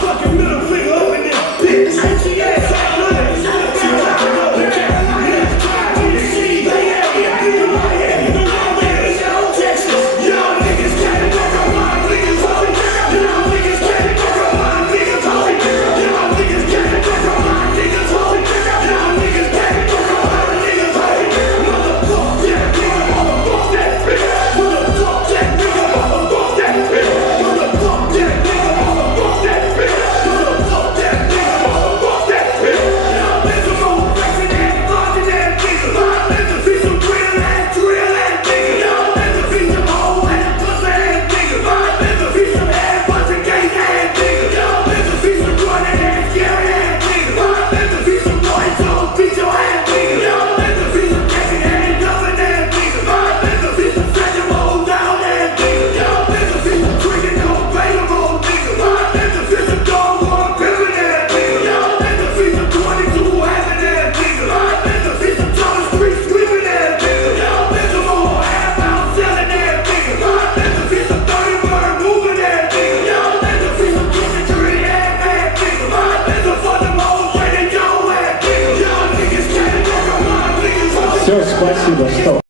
fucking большое спасибо. Что?